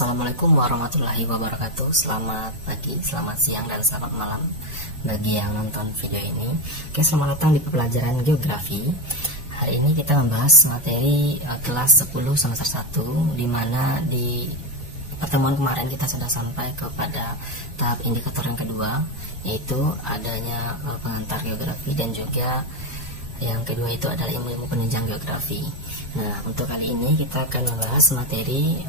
Assalamualaikum warahmatullahi wabarakatuh. Selamat pagi, selamat siang, dan selamat malam bagi yang nonton video ini. Oke, selamat datang di pembelajaran geografi. Hari ini kita membahas materi kelas 10 semester 1, di mana di pertemuan kemarin kita sudah sampai kepada tahap indikator yang kedua, yaitu adanya pengantar geografi, dan juga yang kedua itu adalah ilmu penunjang geografi. Nah, untuk kali ini kita akan membahas materi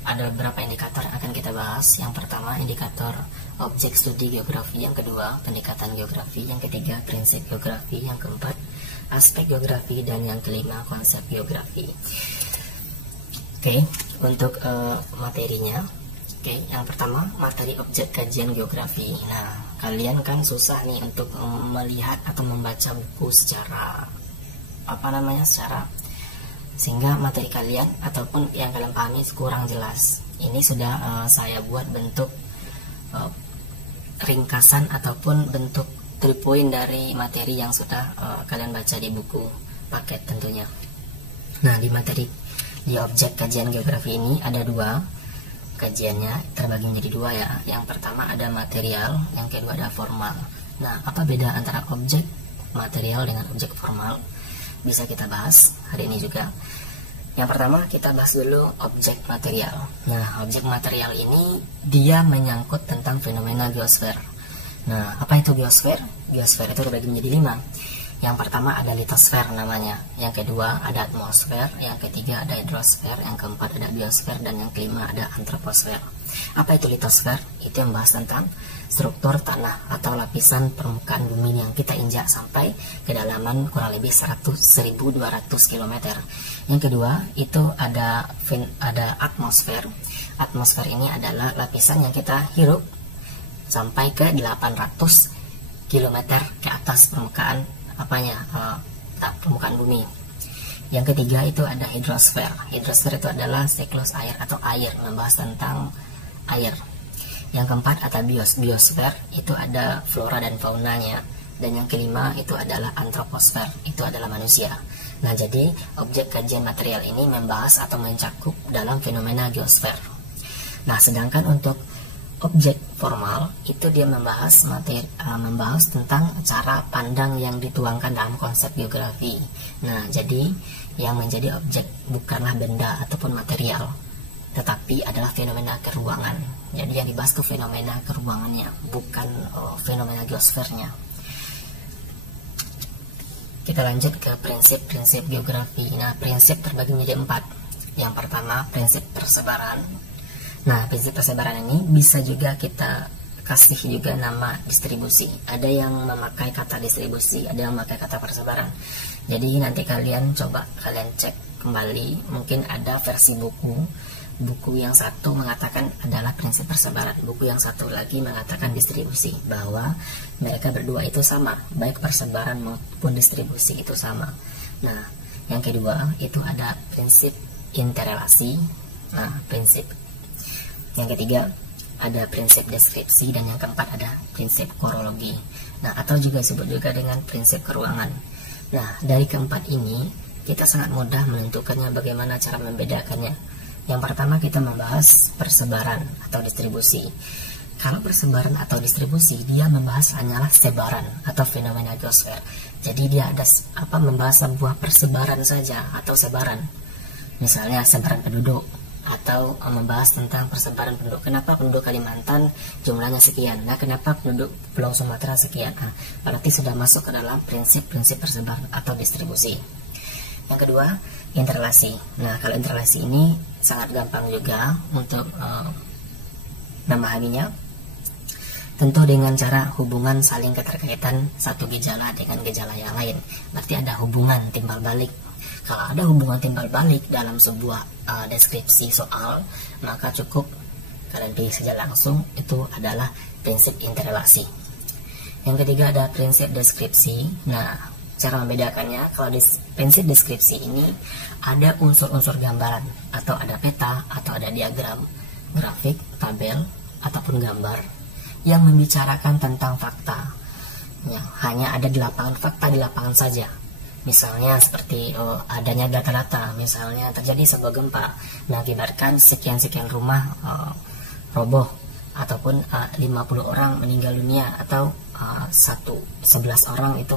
ada beberapa indikator yang akan kita bahas. Yang pertama, indikator objek studi geografi. Yang kedua, pendekatan geografi. Yang ketiga, prinsip geografi. Yang keempat, aspek geografi. Dan yang kelima, konsep geografi. Oke, untuk materinya. Oke, yang pertama, materi objek kajian geografi. Nah, kalian kan susah nih untuk melihat atau membaca buku secara secara sehingga materi kalian ataupun yang kalian pahami kurang jelas. Ini sudah saya buat bentuk ringkasan ataupun bentuk 3 poin dari materi yang sudah kalian baca di buku paket tentunya. Nah, di objek kajian geografi ini ada 2 kajiannya, terbagi menjadi 2 ya. Yang pertama ada material, yang kedua ada formal. Nah, apa beda antara objek material dengan objek formal? Bisa kita bahas hari ini juga. Yang pertama kita bahas dulu objek material. Nah, objek material ini dia menyangkut tentang fenomena geosfer. Nah, apa itu geosfer? Geosfer itu terbagi menjadi 5. Yang pertama ada litosfer namanya, yang kedua ada atmosfer, yang ketiga ada hidrosfer, yang keempat ada biosfer, dan yang kelima ada antroposfer. Apa itu litosfer? Itu yang membahas tentang struktur tanah atau lapisan permukaan bumi yang kita injak sampai kedalaman kurang lebih 1.200 km. Yang kedua itu ada atmosfer. Atmosfer ini adalah lapisan yang kita hirup sampai ke 800 km ke atas permukaan permukaan bumi. Yang ketiga itu ada hidrosfer. Hidrosfer itu adalah siklus air atau air, membahas tentang air. Yang keempat ada biosfer, itu ada flora dan faunanya. Dan yang kelima itu adalah antroposfer, itu adalah manusia. Nah, jadi objek kajian material ini membahas atau mencakup dalam fenomena geosfer. Nah, sedangkan untuk objek formal itu dia membahas tentang cara pandang yang dituangkan dalam konsep geografi. Nah, jadi yang menjadi objek bukanlah benda ataupun material, tetapi adalah fenomena keruangan. Jadi yang dibahas itu fenomena keruangannya, bukan fenomena geosfernya. Kita lanjut ke prinsip-prinsip geografi. Nah, prinsip terbagi menjadi 4. Yang pertama, prinsip persebaran. Nah, prinsip persebaran ini bisa juga kita kasih juga nama distribusi. Ada yang memakai kata distribusi, ada yang memakai kata persebaran. Jadi nanti kalian cek kembali, mungkin ada versi buku yang satu mengatakan adalah prinsip persebaran, buku yang satu lagi mengatakan distribusi, bahwa mereka berdua itu sama, baik persebaran maupun distribusi itu sama. Nah, yang kedua itu ada prinsip interrelasi. Nah, yang ketiga ada prinsip deskripsi, dan yang keempat ada prinsip korologi. Nah, atau juga disebut juga dengan prinsip keruangan. Nah, dari keempat ini kita sangat mudah menentukannya, bagaimana cara membedakannya. Yang pertama kita membahas persebaran atau distribusi. Kalau persebaran atau distribusi, dia membahas hanyalah sebaran atau fenomena geosfer. Jadi dia ada membahas sebuah persebaran saja atau sebaran. Misalnya sebaran penduduk, atau membahas tentang persebaran penduduk. Kenapa penduduk Kalimantan jumlahnya sekian? Nah, kenapa penduduk Pulau Sumatera sekian? Nah, berarti sudah masuk ke dalam prinsip-prinsip persebaran atau distribusi. Yang kedua, interrelasi. Nah, kalau interrelasi ini sangat gampang juga untuk memahaminya. Tentu dengan cara hubungan saling keterkaitan satu gejala dengan gejala yang lain. Berarti ada hubungan timbal balik. Kalau ada hubungan timbal balik dalam sebuah deskripsi soal, maka cukup kalian pilih saja langsung, itu adalah prinsip interrelasi. Yang ketiga ada prinsip deskripsi. Nah, cara membedakannya, kalau di prinsip deskripsi ini ada unsur-unsur gambaran, atau ada peta, atau ada diagram, grafik, tabel, ataupun gambar yang membicarakan tentang fakta. Ya, hanya ada di lapangan, fakta di lapangan saja. Misalnya seperti adanya data-data, misalnya terjadi sebuah gempa mengakibatkan sekian-sekian rumah roboh, ataupun 50 orang meninggal dunia, atau 11 orang itu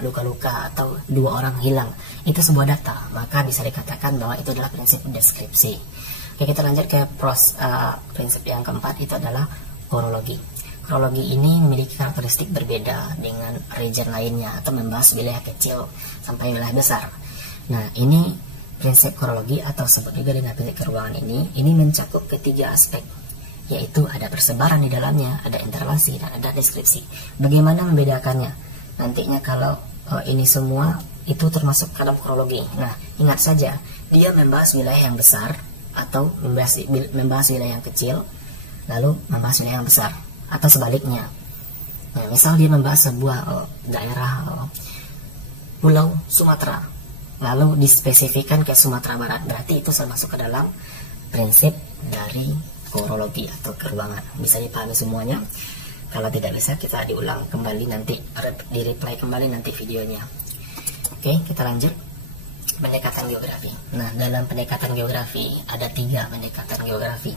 luka-luka, atau 2 orang hilang. Itu sebuah data, maka bisa dikatakan bahwa itu adalah prinsip deskripsi. Oke, kita lanjut ke prinsip yang keempat, itu adalah kronologi. Kronologi ini memiliki karakteristik berbeda dengan region lainnya, atau membahas wilayah kecil sampai wilayah besar. Nah, ini prinsip kronologi atau sebut juga dengan prinsip keruangan ini mencakup ketiga aspek, yaitu ada persebaran di dalamnya, ada interlasi, dan ada deskripsi. Bagaimana membedakannya? Nantinya kalau ini semua itu termasuk dalam kronologi. Nah, ingat saja, dia membahas wilayah yang besar atau membahas wilayah yang kecil, lalu membahas wilayah yang besar, atau sebaliknya. Nah, misal dia membahas sebuah daerah pulau Sumatera, lalu dispesifikan ke Sumatera Barat, berarti itu termasuk ke dalam prinsip dari kronologi atau keruangan. Bisa dipahami semuanya? Kalau tidak bisa, kita diulang kembali nanti, di reply kembali nanti videonya. Oke, kita lanjut. Pendekatan geografi. Nah, dalam pendekatan geografi ada 3 pendekatan geografi.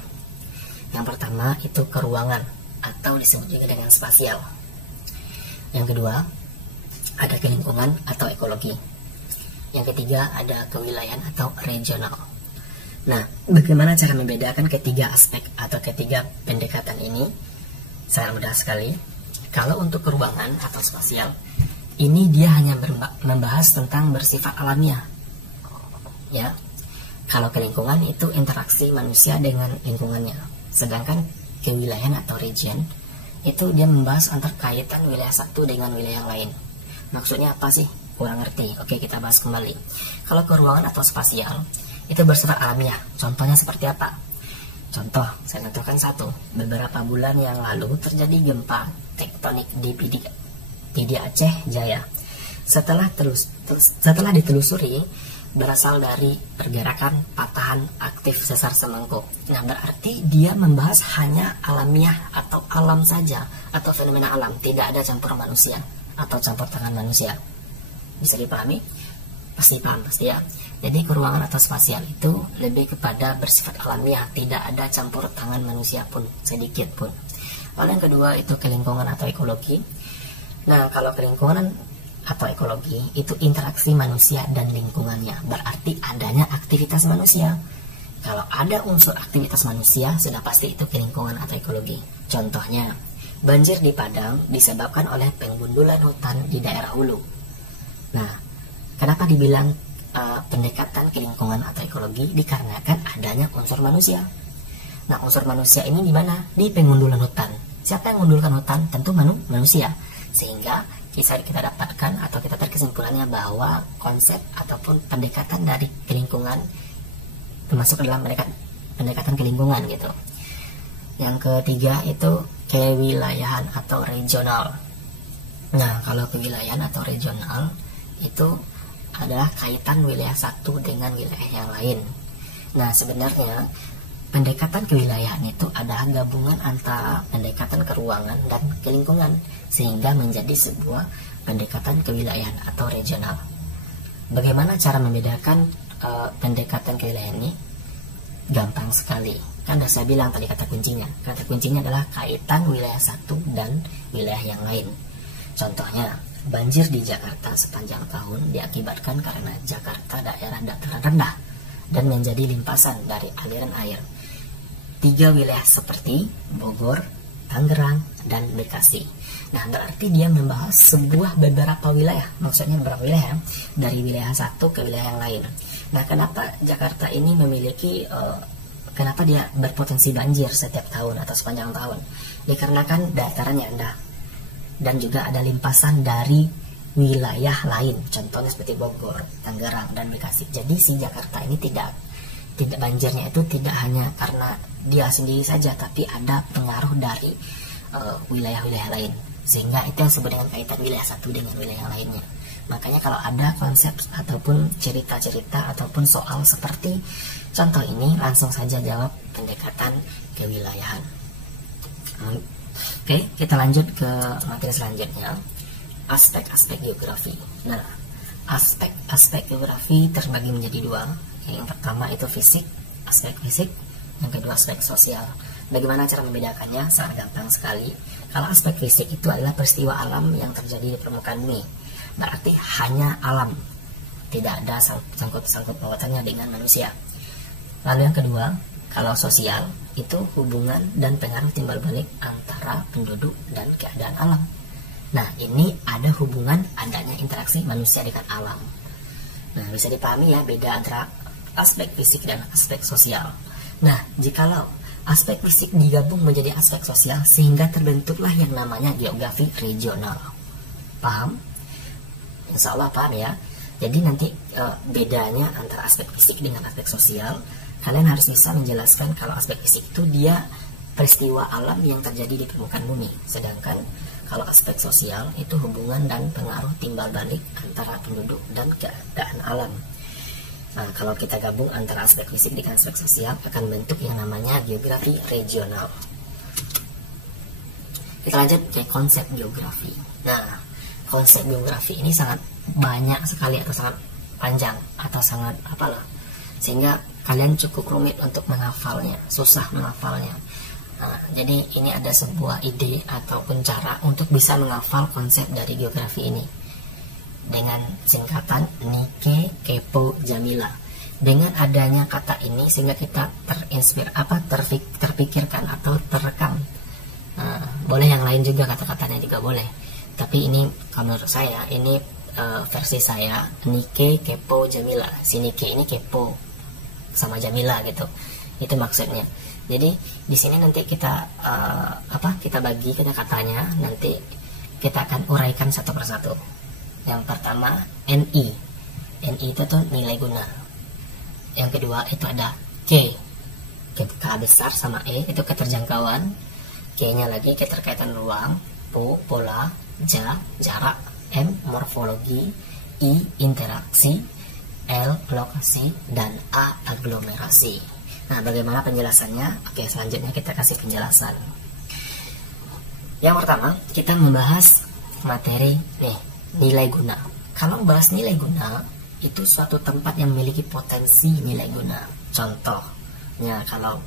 Yang pertama itu keruangan, atau disebut juga dengan spasial. Yang kedua ada kelingkungan atau ekologi. Yang ketiga ada kewilayahan atau regional. Nah, bagaimana cara membedakan ketiga aspek atau ketiga pendekatan ini? Sangat mudah sekali. Kalau untuk keruangan atau spasial, ini dia hanya membahas tentang bersifat alamiah, ya. Kalau kelingkungan itu interaksi manusia dengan lingkungannya. Sedangkan kewilayahan atau region itu dia membahas antar kaitan wilayah satu dengan wilayah yang lain. Maksudnya apa sih? Kurang ngerti. Oke, kita bahas kembali. Kalau keruangan atau spasial itu bersifat alamiah. Contohnya seperti apa? Contoh, saya contohkan satu. Beberapa bulan yang lalu terjadi gempa tektonik di PD Aceh Jaya. Setelah ditelusuri, berasal dari pergerakan patahan aktif sesar Semangko. Nah, berarti dia membahas hanya alamiah atau alam saja, atau fenomena alam, tidak ada campur manusia atau campur tangan manusia. Bisa dipahami? Pasti paham, pasti ya. Jadi keruangan atau spasial itu lebih kepada bersifat alamiah, tidak ada campur tangan manusia pun, sedikit pun. Lalu yang kedua itu kelingkungan atau ekologi. Nah, kalau kelingkungan atau ekologi itu interaksi manusia dan lingkungannya, berarti adanya aktivitas manusia. Kalau ada unsur aktivitas manusia, sudah pasti itu kelingkungan atau ekologi. Contohnya, banjir di Padang disebabkan oleh penggundulan hutan di daerah hulu. Nah, kenapa dibilang pendekatan kelingkungan atau ekologi? Dikarenakan adanya unsur manusia. Nah, unsur manusia ini di mana? Di pengundulan hutan. Siapa yang mengundulkan hutan? Tentu manusia. Sehingga bisa kita dapatkan atau kita tarik kesimpulannya bahwa konsep ataupun pendekatan dari kelingkungan termasuk dalam pendekatan kelingkungan gitu. Yang ketiga itu kewilayahan atau regional. Nah, kalau kewilayahan atau regional itu adalah kaitan wilayah satu dengan wilayah yang lain. Nah, sebenarnya pendekatan kewilayahan itu adalah gabungan antara pendekatan keruangan dan kelingkungan, sehingga menjadi sebuah pendekatan kewilayahan atau regional. Bagaimana cara membedakan pendekatan kewilayahan ini? Gampang sekali. Kan sudah saya bilang tadi kata kuncinya. Kata kuncinya adalah kaitan wilayah satu dan wilayah yang lain. Contohnya, banjir di Jakarta sepanjang tahun diakibatkan karena Jakarta daerah dataran rendah dan menjadi limpasan dari aliran air. 3 wilayah seperti Bogor, Tangerang, dan Bekasi. Nah, berarti dia membahas beberapa wilayah, maksudnya beberapa wilayah, dari wilayah satu ke wilayah yang lain. Nah, kenapa Jakarta ini memiliki, kenapa dia berpotensi banjir setiap tahun atau sepanjang tahun? Dikarenakan datarannya rendah, dan juga ada limpasan dari wilayah lain, contohnya seperti Bogor, Tangerang, dan Bekasi. Jadi si Jakarta ini tidak banjirnya itu tidak hanya karena dia sendiri saja, tapi ada pengaruh dari wilayah-wilayah lain, sehingga itu yang disebut dengan kaitan wilayah satu dengan wilayah yang lainnya. Makanya kalau ada konsep ataupun cerita-cerita ataupun soal seperti contoh ini, langsung saja jawab pendekatan kewilayahan. Oke, kita lanjut ke materi selanjutnya, aspek-aspek geografi. Nah, aspek geografi terbagi menjadi dua. Yang pertama itu fisik, aspek fisik. Yang kedua aspek sosial. Bagaimana cara membedakannya? Sangat gampang sekali. Kalau aspek fisik itu adalah peristiwa alam yang terjadi di permukaan bumi. Berarti hanya alam, tidak ada sangkut pautannya dengan manusia. Lalu yang kedua, kalau sosial itu hubungan dan pengaruh timbal balik antara penduduk dan keadaan alam. Nah, ini ada hubungan adanya interaksi manusia dengan alam. Nah, bisa dipahami ya beda antara aspek fisik dan aspek sosial. Nah, jikalau aspek fisik digabung menjadi aspek sosial sehingga terbentuklah yang namanya geografi regional. Paham? Insya Allah paham ya. Jadi nanti bedanya antara aspek fisik dengan aspek sosial, kalian harus bisa menjelaskan kalau aspek fisik itu dia peristiwa alam yang terjadi di permukaan bumi. Sedangkan kalau aspek sosial itu hubungan dan pengaruh timbal balik antara penduduk dan keadaan alam. Nah, kalau kita gabung antara aspek fisik dengan aspek sosial akan bentuk yang namanya geografi regional. Kita lanjut ke konsep geografi. Nah, konsep geografi ini sangat banyak sekali atau sangat panjang atau sangat apalah, sehingga kalian cukup rumit untuk menghafalnya, susah menghafalnya. Nah, jadi ini ada sebuah ide ataupun cara untuk bisa menghafal konsep dari geografi ini dengan singkatan Nike Kepo Jamila. Dengan adanya kata ini sehingga kita terpikirkan atau terekam. Boleh yang lain juga, kata-katanya juga boleh. Tapi ini menurut saya ini versi saya, Nike Kepo Jamila. Si Nike ini kepo sama Jamila gitu. Itu maksudnya. Jadi di sini nanti kita kita bagi kata-katanya, nanti kita akan uraikan satu persatu. Yang pertama NI. NI itu tuh nilai guna. Yang kedua itu ada K. K besar sama E itu keterjangkauan. K-nya lagi keterkaitan ruang, P pola, J jarak, M morfologi, I interaksi, L lokasi, dan A aglomerasi. Nah, bagaimana penjelasannya? Oke, selanjutnya kita kasih penjelasan. Yang pertama, kita membahas materi nilai guna. Kalau membahas nilai guna, itu suatu tempat yang memiliki potensi nilai guna. Contohnya, kalau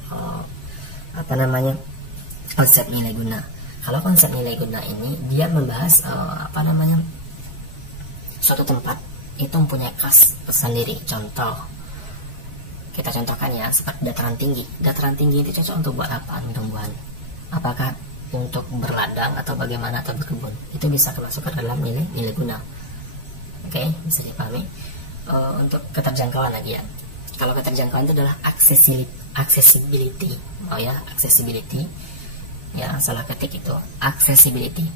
konsep nilai guna. Kalau konsep nilai guna ini dia membahas suatu tempat itu mempunyai khas sendiri. Contoh, kita contohkan ya, seperti dataran tinggi. Dataran tinggi itu cocok untuk buat apa? Tumbuhan. Apakah untuk berladang atau bagaimana, atau berkebun? Itu bisa termasuk dalam nilai guna. Oke, bisa dipahami. Untuk keterjangkauan lagi ya. Kalau keterjangkauan itu adalah accessibility. Accessibility. Ya, salah ketik itu. Accessibility.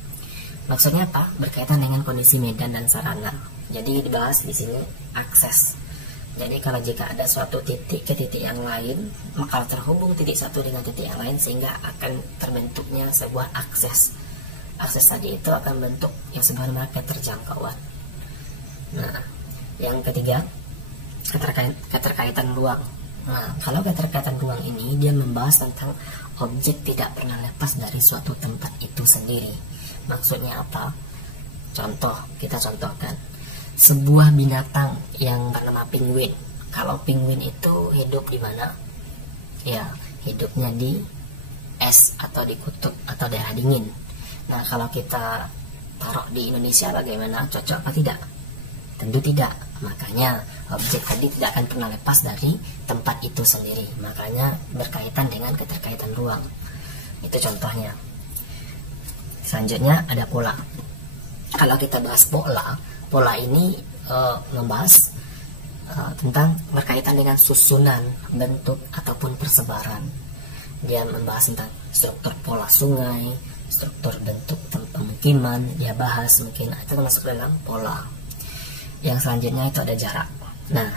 Maksudnya apa? Berkaitan dengan kondisi medan dan sarana. Jadi dibahas di sini akses. Jadi kalau jika ada suatu titik ke titik yang lain, maka terhubung titik satu dengan titik yang lain sehingga akan terbentuknya sebuah akses. Akses tadi itu akan bentuk yang sebenarnya keterjangkauan. Nah, yang ketiga, keterkaitan ruang. Nah, kalau keterkaitan ruang ini dia membahas tentang objek tidak pernah lepas dari suatu tempat itu sendiri. Maksudnya apa? Kita contohkan sebuah binatang yang bernama penguin. Kalau penguin itu hidup di mana? Ya, hidupnya di es atau di kutub atau daerah dingin. Nah, kalau kita taruh di Indonesia bagaimana? Cocok apa tidak? Tentu tidak. Makanya objek tadi tidak akan pernah lepas dari tempat itu sendiri. Makanya berkaitan dengan keterkaitan ruang. Itu contohnya. Selanjutnya ada pola. Kalau kita bahas pola ini membahas tentang berkaitan dengan susunan, bentuk, ataupun persebaran. Dia membahas tentang struktur pola sungai, struktur bentuk pemukiman. Dia bahas mungkin itu masuk dalam pola. Yang selanjutnya itu ada jarak. Nah,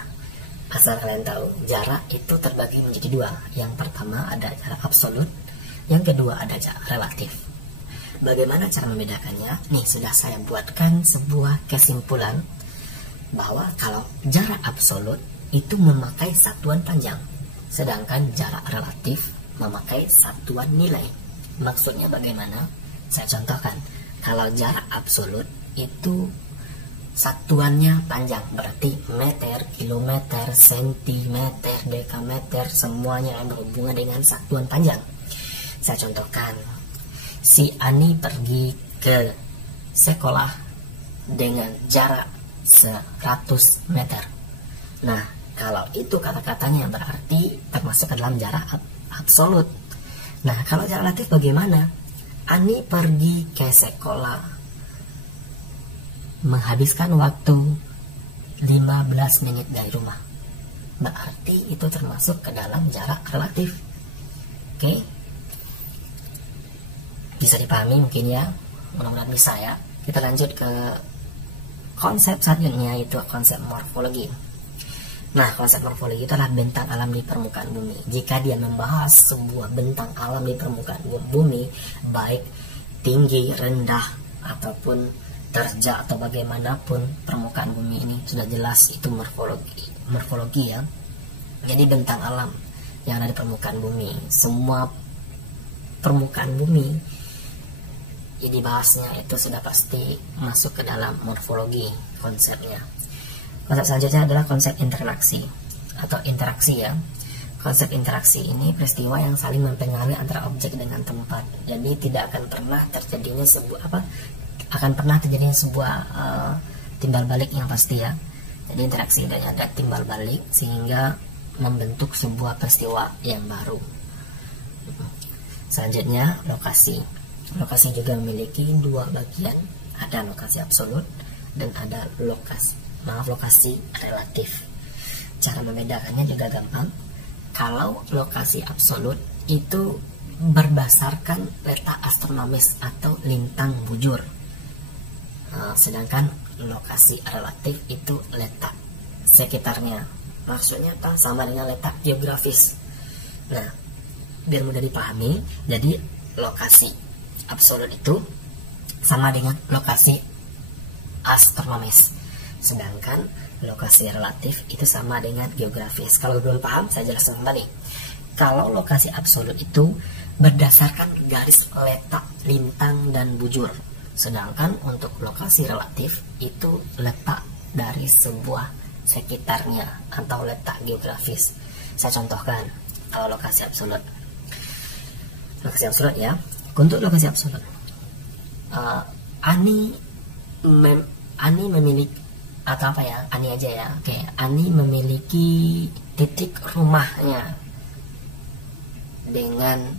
asal kalian tahu, jarak itu terbagi menjadi dua. Yang pertama ada jarak absolut, yang kedua ada jarak relatif. Bagaimana cara membedakannya? Nih, sudah saya buatkan sebuah kesimpulan bahwa kalau jarak absolut itu memakai satuan panjang, sedangkan jarak relatif memakai satuan nilai. Maksudnya bagaimana? Saya contohkan. Kalau jarak absolut itu satuannya panjang, berarti meter, kilometer, sentimeter, dekameter, semuanya yang berhubungan dengan satuan panjang. Saya contohkan, si Ani pergi ke sekolah dengan jarak 100 meter. Nah, kalau itu kata-katanya berarti termasuk ke dalam jarak absolut. Nah, kalau jarak relatif bagaimana? Ani pergi ke sekolah menghabiskan waktu 15 menit dari rumah. Berarti itu termasuk ke dalam jarak relatif. Oke? Bisa dipahami mungkin ya? Mudah-mudahan bisa ya. Kita lanjut ke konsep selanjutnya, yaitu konsep morfologi. Nah, konsep morfologi itu adalah bentang alam di permukaan bumi. Jika dia membahas sebuah bentang alam di permukaan bumi, baik tinggi, rendah, ataupun terjal atau bagaimanapun permukaan bumi ini, sudah jelas itu morfologi ya. Jadi bentang alam yang ada di permukaan bumi, semua permukaan bumi jadi bahasnya itu sudah pasti masuk ke dalam morfologi konsepnya. Konsep selanjutnya adalah konsep interaksi atau interaksi ya. Konsep interaksi ini peristiwa yang saling mempengaruhi antara objek dengan tempat. Jadi tidak akan pernah terjadinya sebuah timbal balik yang pasti ya. Jadi interaksi dan ada timbal balik sehingga membentuk sebuah peristiwa yang baru. Selanjutnya lokasi. Lokasi juga memiliki dua bagian, ada lokasi absolut dan ada lokasi relatif. Cara membedakannya juga gampang. Kalau lokasi absolut itu berdasarkan letak astronomis atau lintang bujur. Sedangkan lokasi relatif itu letak sekitarnya. Maksudnya apa? Sama dengan letak geografis. Nah, biar mudah dipahami, jadi lokasi absolut itu sama dengan lokasi astronomis. Sedangkan lokasi relatif itu sama dengan geografis. Kalau belum paham, saya jelaskan kembali. Kalau lokasi absolut itu berdasarkan garis letak lintang dan bujur. Sedangkan untuk lokasi relatif itu letak dari sebuah sekitarnya atau letak geografis. Saya contohkan kalau lokasi absolut. Lokasi absolut ya. Untuk lokasi absolut, Ani memiliki atau apa ya? Ani aja ya. Oke, Ani memiliki titik rumahnya dengan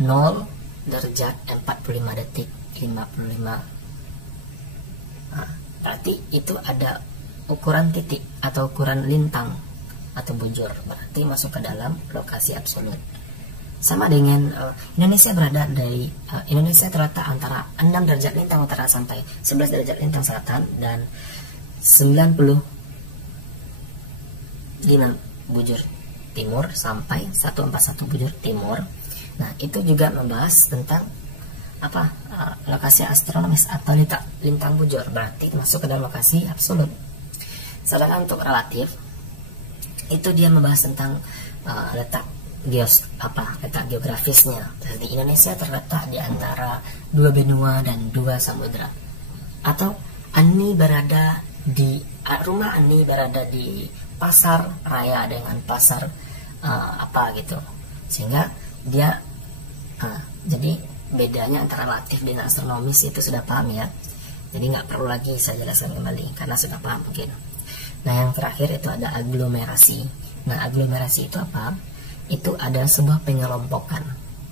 0 derajat 45 detik 55. Berarti itu ada ukuran titik atau ukuran lintang atau bujur, berarti masuk ke dalam lokasi absolut. Sama dengan Indonesia Indonesia terletak antara 6 derajat lintang utara sampai 11 derajat lintang selatan dan 95 bujur timur sampai 141 bujur timur. Nah, itu juga membahas tentang lokasi astronomis atau lintang bujur, berarti masuk ke dalam lokasi absolut. Sedangkan untuk relatif itu dia membahas tentang letak geografisnya. Jadi Indonesia terletak di antara 2 benua dan 2 samudra. Atau rumah Ani berada di pasar raya dengan pasar gitu. Sehingga dia jadi bedanya antara relatif dan astronomis itu sudah paham ya. Jadi nggak perlu lagi saya jelaskan kembali karena sudah paham mungkin. Nah, yang terakhir itu ada aglomerasi. Nah, aglomerasi itu apa? Itu ada sebuah pengelompokan.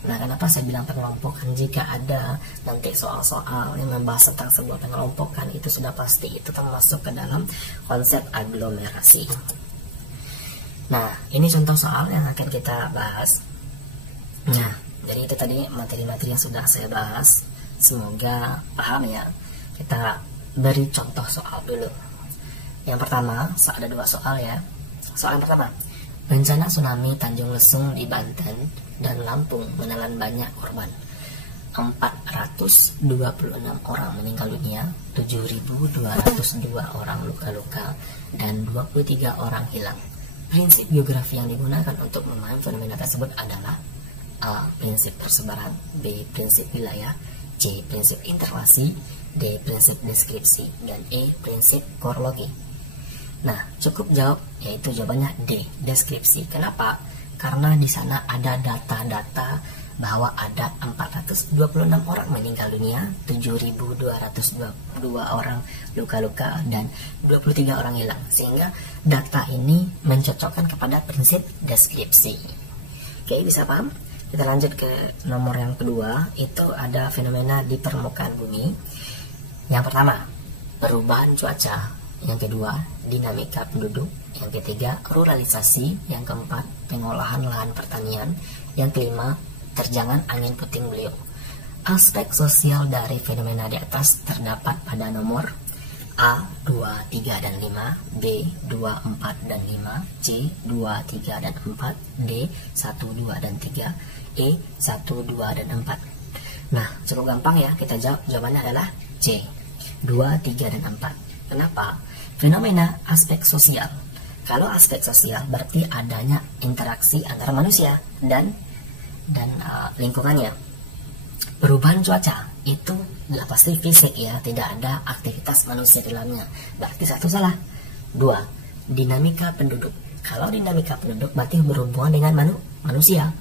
Nah, kenapa saya bilang pengelompokan? Jika ada nanti soal-soal yang membahas tentang sebuah pengelompokan, itu sudah pasti itu termasuk ke dalam konsep aglomerasi. Nah, ini contoh soal yang akan kita bahas. Nah, jadi itu tadi materi-materi yang sudah saya bahas. Semoga paham ya. Kita beri contoh soal dulu. Yang pertama, ada 2 soal ya. Soal yang pertama, bencana tsunami Tanjung Lesung di Banten dan Lampung menelan banyak korban. 426 orang meninggal dunia, 7.202 orang luka-luka, dan 23 orang hilang. Prinsip geografi yang digunakan untuk memahami fenomena tersebut adalah A. Prinsip persebaran, B. Prinsip wilayah, C. Prinsip interlasi, D. Prinsip deskripsi, dan E. Prinsip korologi. Nah, cukup jawab, yaitu jawabannya D. Deskripsi. Kenapa? Karena di sana ada data-data bahwa ada 426 orang meninggal dunia, 7.202 orang luka-luka, dan 23 orang hilang. Sehingga data ini mencocokkan kepada prinsip deskripsi. Oke, bisa paham? Kita lanjut ke nomor yang kedua, itu ada fenomena di permukaan bumi. Yang pertama, perubahan cuaca. Yang kedua, dinamika penduduk. Yang ketiga, ruralisasi. Yang keempat, pengolahan lahan pertanian. Yang kelima, terjangan angin puting beliung. Aspek sosial dari fenomena di atas terdapat pada nomor A 2, 3, dan 5, B 2, 4, dan 5, C 2, 3, dan 4, D 1, 2, dan 3, E 1, 2, dan 4. Nah, cukup gampang ya, kita jawab. Jawabannya adalah C 2, 3, dan 4. Kenapa? Fenomena aspek sosial. Kalau aspek sosial berarti adanya interaksi antara manusia dan lingkungannya. Perubahan cuaca itu adalah pasti fisik ya, tidak ada aktivitas manusia di dalamnya. Berarti satu salah. Dua, dinamika penduduk. Kalau dinamika penduduk berarti berhubungan dengan manusia.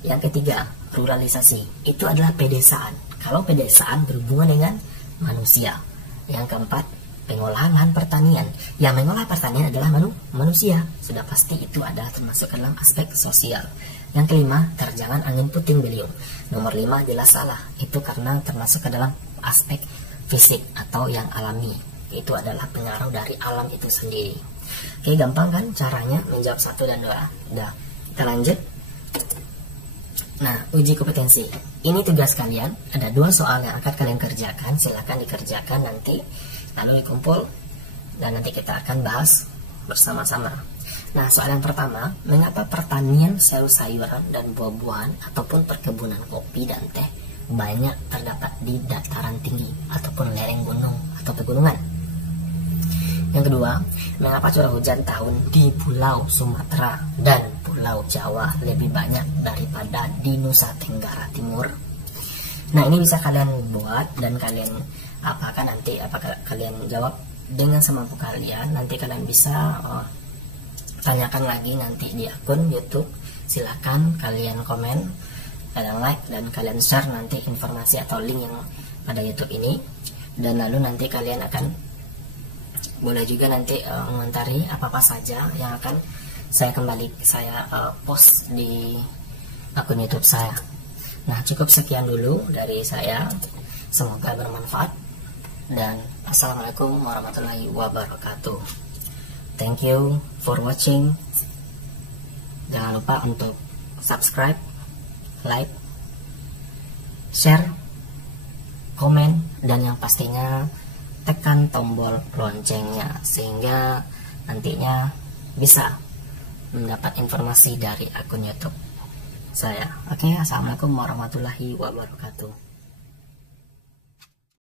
Yang ketiga, ruralisasi. Itu adalah pedesaan. Kalau pedesaan berhubungan dengan manusia. Yang keempat, pengolahan lahan pertanian. Yang mengolah pertanian adalah manusia. Sudah pasti itu adalah termasuk dalam aspek sosial. Yang kelima, terjangan angin puting beliung. Nomor 5 jelas salah. Itu karena termasuk ke dalam aspek fisik atau yang alami. Itu adalah pengaruh dari alam itu sendiri. Oke, gampang kan caranya menjawab 1 dan 2. Udah, kita lanjut. Nah, uji kompetensi. Ini tugas kalian. Ada 2 soal yang akan kalian kerjakan. Silahkan dikerjakan nanti. Lalu dikumpul. Dan nanti kita akan bahas bersama-sama. Nah, soal yang pertama, mengapa pertanian sayur-sayuran dan buah-buahan ataupun perkebunan kopi dan teh banyak terdapat di dataran tinggi ataupun lereng gunung atau pegunungan? Yang kedua, mengapa curah hujan tahun di Pulau Sumatera dan Pulau Jawa lebih banyak daripada di Nusa Tenggara Timur? Nah, ini bisa kalian buat dan kalian apakah kalian jawab dengan semampu kalian. Nanti kalian bisa tanyakan lagi nanti di akun YouTube. Silakan kalian komen, kalian like, dan kalian share nanti informasi atau link yang pada YouTube ini. Dan lalu nanti kalian akan boleh juga nanti mengomentari apa-apa saja yang akan saya post di akun YouTube saya. Nah, cukup sekian dulu dari saya. Semoga bermanfaat. Dan assalamualaikum warahmatullahi wabarakatuh. Thank you for watching. Jangan lupa untuk subscribe, like, share, komen, dan yang pastinya tekan tombol loncengnya sehingga nantinya bisa mendapat informasi dari akun YouTube saya. Oke, assalamualaikum warahmatullahi wabarakatuh.